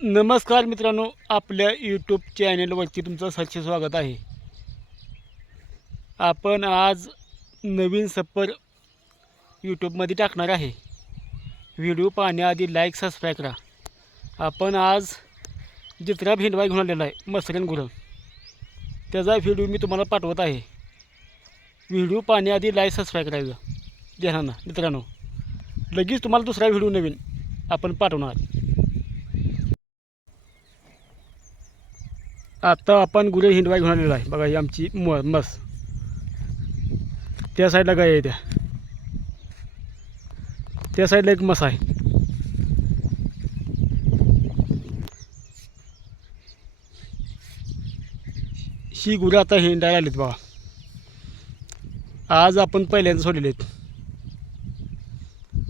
नमस्कार मित्रांनो आपल्या यूट्यूब चॅनेलवरती तुमचं सच्चे स्वागत आहे. आपण आज नवीन सफर यूट्यूबमध्ये टाकणार आहे. व्हिडिओ पाहण्याआधी लाईक सबस्क्राईब करा. आपण आज जित्रा भेंडवाय घेऊन आलेला आहे मसरण गुरण त्याचा व्हिडिओ मी तुम्हाला पाठवत आहे. व्हिडिओ पाहण्याआधी लाईक सबस्क्राईब करायचं. ध्यानानं मित्रांनो. लगेच तुम्हाला दुसरा व्हिडिओ नवीन आपण पाठवणार. आता आपण गुरे हिंडवाय घेऊन आहे. बघा ही आमची म मस. त्या साईडला गाय आहे त्या. त्या साईडला एक मस आहे. ही गुरं आता हिंडायला आलीत बघा. आज आपण पहिल्यांदा सोडलेले आहेत.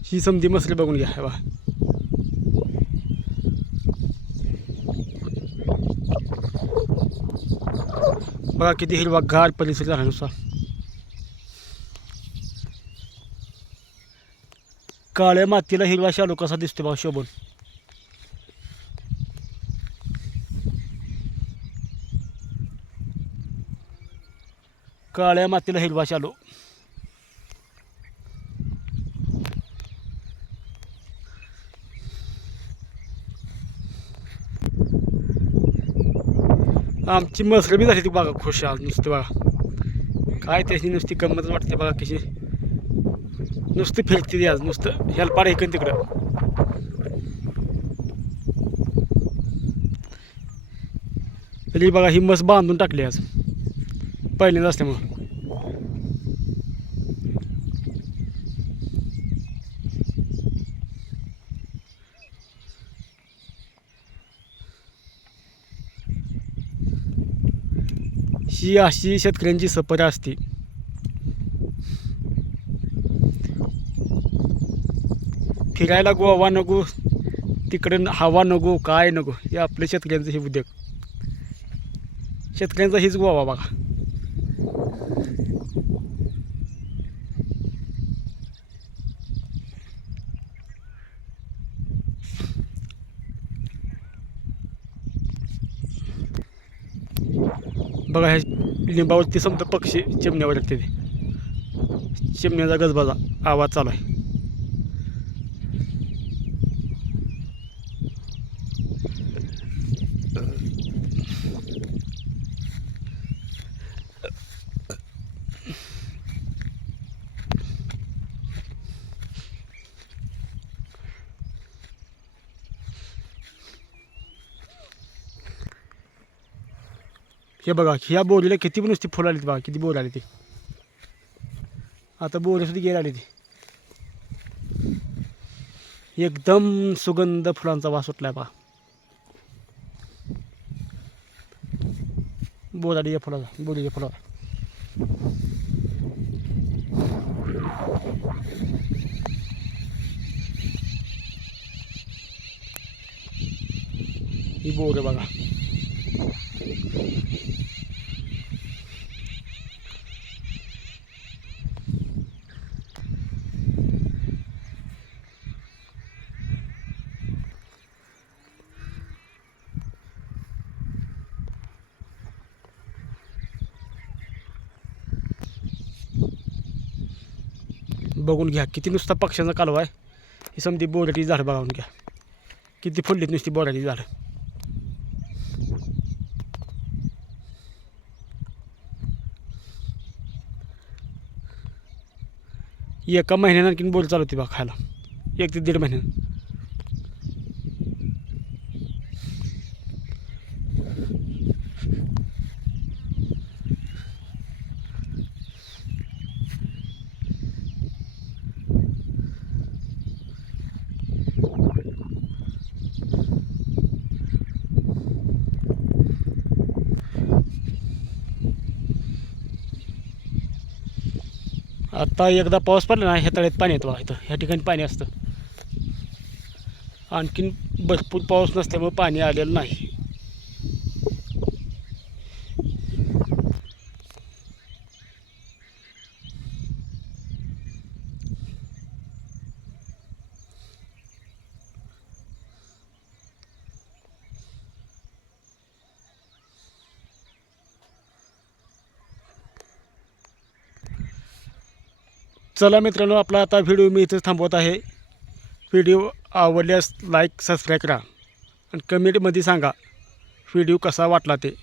ही समधी मसले बघून घ्या बघा. बघा किती हिरवा गार परिसर आहे नुसता. काळ्या मातीला हिरवा शालू कसा दिसतो बघा शोभून. काळ्या मातीला हिरवा शालू आमची मसरं बी झाली ती बघा खुश आज नुसती बघा. काय त्याची नुसती गंमत वाटते बघा कशी. नुसती फिरते ती आज नुसतं हेलपाड इकडं तिकडं. तरी बघा ही मस बांधून टाकली आज. पहिल्यांदा असल्यामुळं. ही अशी शेतकऱ्यांची सपरा असते. फिरायला गोवा नको तिकडे हवा नको काय नको हे आपल्या शेतकऱ्यांचं हे उद्योग. शेतकऱ्यांचा हीच गोवा बघा. बघा ह्या लिंबावरती समजा पक्षी चिमण्यावर येते ते. चिमण्याचा गजबाजा आवाज चालू आहे. हे बघा ह्या बोरीला किती पण नुसती फुलं आली बघा किती बोर आली ती. आता बोरीसुद्धा गेली आली ती. एकदम सुगंध फुलांचा वास सुटलाय बघा. बोर आली या फुलाचा बोरीच्या फुलाला. ही बोर आहे बघा. बघून घ्या किती नुसता पक्ष्यांचा कालवा आहे. ही समधी बोराची झाडं बघून घ्या. किती फुललीत नुसती बोराची झाडं. एका महिन्यानं आणखीन बोल चालू होती बा खायला. एक ते दीड महिन्यानं. आता एकदा पाऊस पडला ना ह्या तळ्यात पाणी येतं बघा इथं. ह्या ठिकाणी पाणी असतं. आणखीन भरपूर पाऊस नसल्यामुळे पाणी आलेलं नाही. चला मित्रांनो आपला आता व्हिडिओ मी इथेच थांबवत आहे. व्हिडिओ आवडल्यास लाईक सबस्क्राईब करा. आणि कमेंटमध्ये सांगा व्हिडिओ कसा वाटला ते.